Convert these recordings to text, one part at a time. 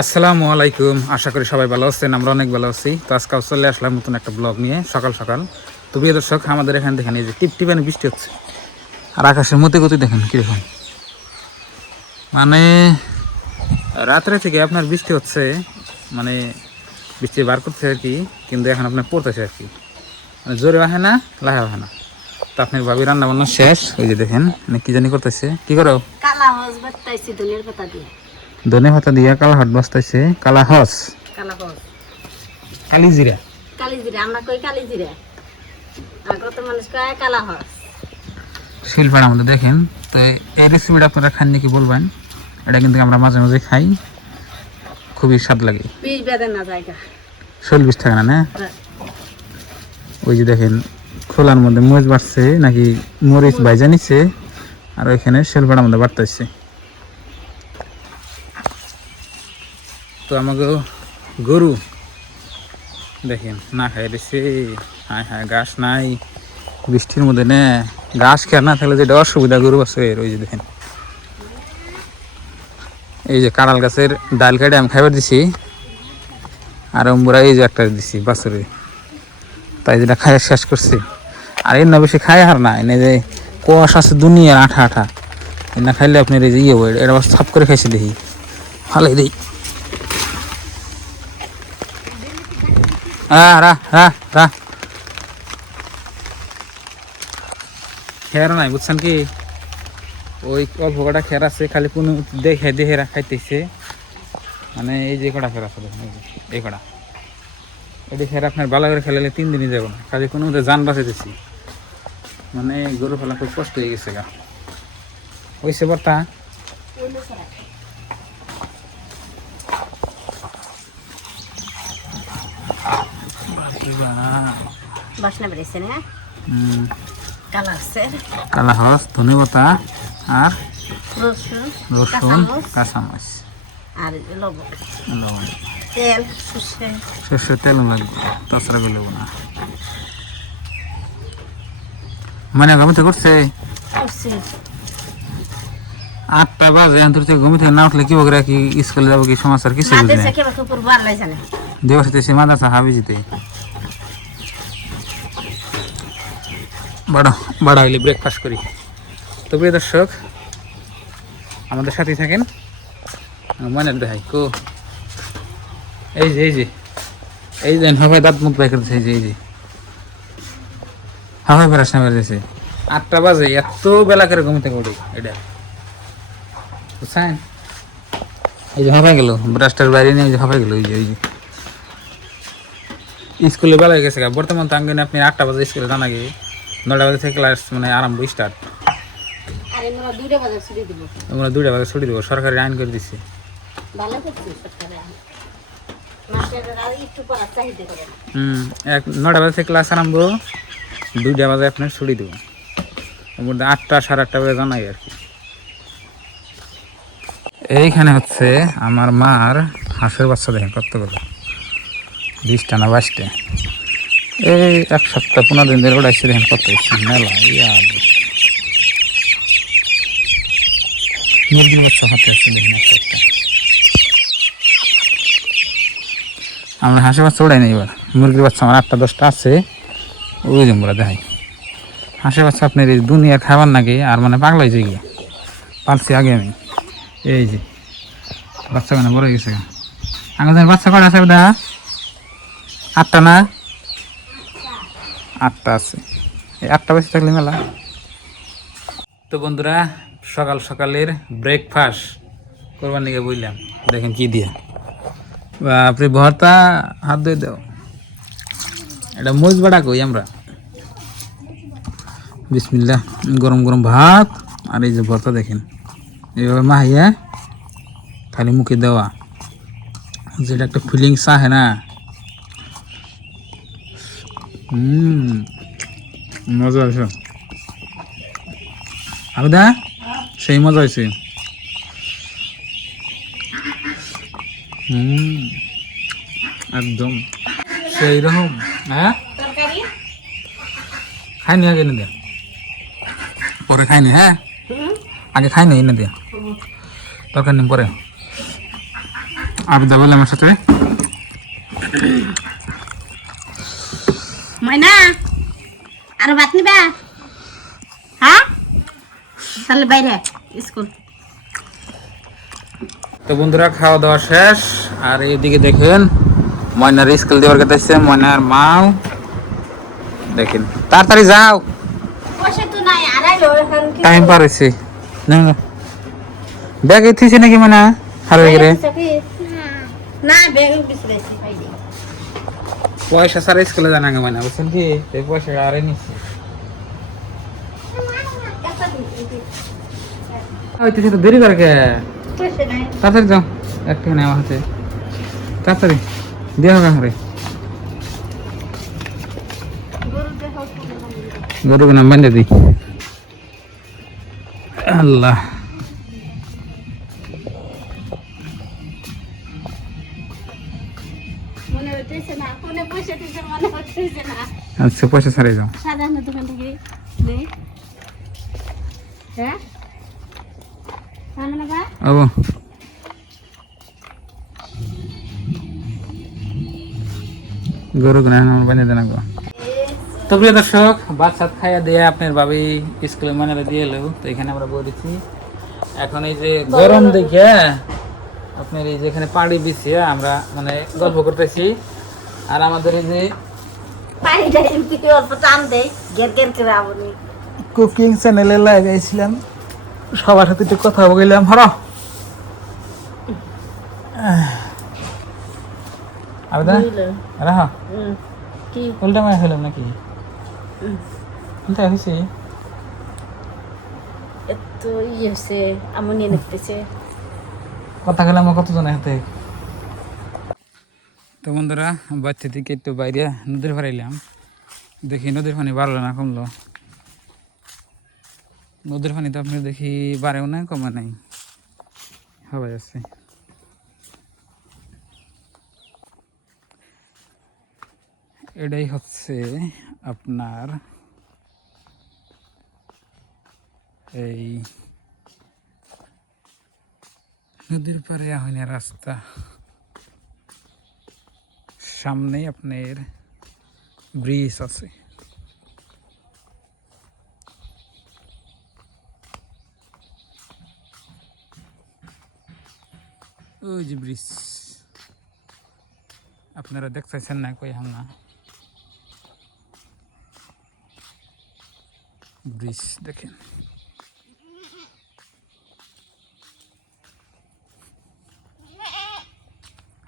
আসসালামু আলাইকুম। আশা করি সবাই ভালো আছেন, আমরা অনেক ভালো আছি। তো আজকে চলে আসলাম নতুন একটা ব্লগ নিয়ে সকাল সকাল। তো প্রিয় দর্শক, আমাদের এখানে দেখেন এই যে টিপটিপানি বৃষ্টি হচ্ছে, আর আকাশের মধ্যে গতি দেখেন কীরকম, মানে রাত্রে থেকে আপনার বৃষ্টি হচ্ছে, মানে বৃষ্টি বার করছে আর কি, কিন্তু এখন আপনার পড়তেছে আর কি, মানে জোরে হয় না, লাহে হয় না। তো আপনার ভাবি রান্না বান্না শেষ, ওই যে দেখেন কি জানি করতেছে। কি করো? কালা হস বাত্তাইছি ধনিয়ার পাতা দিয়ে। ধনে পাতা দিয়া কালা হট বসতেছে। কালা হস, কালা হস, কালি জিরা, কালি জিরা, আমরা কই কালি জিরা, আর কত মানুষ কয় কালা হস। শিলপাড়ার মধ্যে দেখেন। তো এই রেসিপিটা আপনারা খান নাকি বলবেন, এটা কিন্তু আমরা মাঝে মাঝে খাই, খুবই স্বাদ লাগে। বিষ বেঁধে না জায়গা, শোল বিষ থাকে না না। ওই যে দেখেন খোলার মধ্যে মরিচ বাড়ছে নাকি মরিচ ভাইজা নিচ্ছে, আর ওইখানে শিলপাড়ার মধ্যে বাড়তেছে। তো আমাকে গরু দেখেন না খাই দিচ্ছে। হ্যাঁ হ্যাঁ, ঘাস নাই বৃষ্টির মধ্যে, নে ঘাস খেয়ে না থাকলে যেটা অসুবিধা গরু আছে। ওই যে দেখেন এই যে কাঁড়াল গাছের ডাল কেটে আমি খাইবার দিছি, আর অম্বুরা এই যে একটা দিছি বাছরে, তাই যেটা খাই শেষ করছি। আর এর না বেশি খাই আর না, এনে যে কোয়াশ আছে দুনিয়ার আঠা আঠা, এর না খাইলে আপনার এই যে ইয়ে এটা আবার সাফ করে খাইছি দেখি, ভালোই দিই। খেয়ার নাই বুঝছেন কি, ওই অল্প কটা খের আছে, খালি কোনো দেখে দেখে খাইতেছে। মানে এই যে কটা খের আছে দেখুন, এই কটা এটি খের আপনার ভালো করে খেলালে 3 দিনই যাব না, খালি কোনো যান বাঁচাইতেছি। মানে গরু ফেলা খুব কষ্ট হয়ে গেছে গা, হয়েছে বর্তা। বাসনা বেড়েছে না, কালা হচ্ছে, কালা হস, ধনে পাতা, আর রসুন, রসুন, কাঁচামরিচ, আর লবণ, তেল, সর্ষের তেল লাগবে, তাছাড়া গেলেও না। মানে ঘুমিতে করছে 8টা বাজে, এখন থেকে ঘুমিতে না উঠলে কি বকরা, কি স্কুলে যাবো কি সমাচার কিছু বুঝি না। দেবসাতে মাদ্রাসা হাবি যেতে বাড়া হইলে ব্রেকফাস্ট করি। তো প্রিয় দর্শক, আমাদের সাথেই থাকেন। মনের দেখাই কো, এই যে এই যে এই যে হাফাই দাঁত মুখ বাইক করতেছে, এই যে হাফাই ফেরাস না বেড়েছে। 8টা বাজে, এত বেলা করে ঘুমিতে করি এটা বুঝছেন। এই যে হাফাই গেল, ব্রাশটার বাইরে নিয়ে হাফাই গেল। এই যে স্কুলে বেলা হয়ে গেছে। বর্তমান তো আঙ্গনে আপনি 8টা বাজে স্কুলে জানা গিয়ে 9টা বাজে থেকে ক্লাস মানে আরম্ভ স্টার্ট। আমরা 2টা বাজে ছুটি দেবো, সরকারি আইন করে দিচ্ছে। 9টা বাজে থেকে ক্লাস আরম্ভ, 2টা বাজে আপনার ছুটি দেবো। ওর মধ্যে 8টা সাড়ে 8টা বাজে জানাই আর কি। এইখানে হচ্ছে আমার মার হাঁসের বাচ্চা, দেখেন কতগুলো, 20টা না 22টা। এই 1 সপ্তাহ 15 দিন ধরে ওড়াইছে, দেখেন কত হচ্ছে মেলা। মুরগির বাচ্চা হাতে আছে একটা। আমরা হাঁসের বাচ্চা ওড়াই না, এবার মুরগির বাচ্চা আমার 8টা 10টা আছে। ওই দিন বলে দেখাই হাঁসের বাচ্চা আপনার এই দুনিয়ার খাবার নাকি, আর মানে পাগলাই যাই গিয়ে পালছি আগে আমি। এই যে বাচ্চা কেন বড় গেছে, আগে বাচ্চা কটা আছে দা? 8টা না 8টা আছে, এই 8টা বেশি থাকলে মেলা। তো বন্ধুরা, সকাল সকালের ব্রেকফাস্ট করবার নিকে বললাম, দেখেন কি দিয়া আপনি ভর্তা, হাত ধুয়ে দাও। এটা মরিচ বাটা কই আমরা। বিসমিল্লাহ, গরম গরম ভাত, আর এই যে ভর্তা দেখেন এইভাবে মাহিয়া খালি মুখে দেওয়া, যেটা একটা ফিলিংস আহে না। মজা আছে আবেদা, সেই মজা হয়েছে। একদম সেই রকম। হ্যাঁ খাইনি, আগে এনে দেয়া, পরে খাইনি। হ্যাঁ আগে খাইনি, এনে দেয়া, তরকারি নিন পরে। আর দাবাল আমার সাথে ময়না আর ভাত নিবা হ্যাঁ তাহলে বাইরে স্কুল। তো বন্ধুরা খাওয়া দাওয়া শেষ আর এদিকে দেখেন ময়নার স্কুল দেওয়ার কাছে ময়নার মাও দেখেন তাড়াতাড়ি যাও পয়সা তো নাই আড়াইলো এখন কি টাইম পার হয়েছে না ব্যাগ এথেছে নাকি মানে হার হয়ে গেলে না ব্যাগ বিছরাইছি ভাইরে পয়সা সারা স্কুলে জানা গে মানে বুঝছেন কি এই পয়সা আরে নিচ্ছে হইতেছে তো দেরি করে কে পয়সা নাই তাড়াতাড়ি যাও একটু নেই আমার হাতে তাড়াতাড়ি দিয়ে হবে হারে গরুকে নাম বান্ধে দিই আল্লাহ মনে হইতেছে না কোনে পয়সা দিতে মনে হইতেছে না আচ্ছা পয়সা ছাড়াই যাও সাধারণ দোকান থেকে নেই হ্যাঁ মানে বা আবো গরুকে নাম বান্ধে দেন গো। তো প্রিয় দর্শক ভাত সাত খাইয়া দিয়ে আপনার ভাবি স্কুলে মানে দিয়ে এলো তো এখানে আমরা বলেছি এখন এই যে গরম দেখে আপনার এই যে এখানে পাড়ি বিছিয়ে আমরা মানে গল্প করতেছি আর আমাদের এই যে পানিটা এমনি অল্প টান দেয় গের গের করে আবনি কুকিং চ্যানেলে লাগাইছিলাম সবার সাথে একটু কথা বললাম হর আবেদা রাহ কি উল্টা মায় হলাম নাকি উল্টা হয়েছে এত হয়েছে আমনি দেখতেছে কথা গেলাম কতজনের হাতে তো বন্ধুরা বাচ্চা থেকে একটু বাইরে নদীর পাড়াইলাম দেখি নদীর পানি বাড়লো না কমলো নদীর পানি তো আপনি দেখি বাড়েও না কমে নাই হওয়া যাচ্ছে এটাই হচ্ছে আপনার এই নদীর পাড়ে হয়নি রাস্তা সামনেই আপনার ব্রিজ আছে ওই যে ব্রিজ আপনারা দেখতেছেন না কই না ব্রিজ দেখেন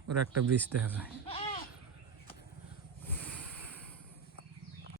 ওরা একটা ব্রিজ দেখা যায়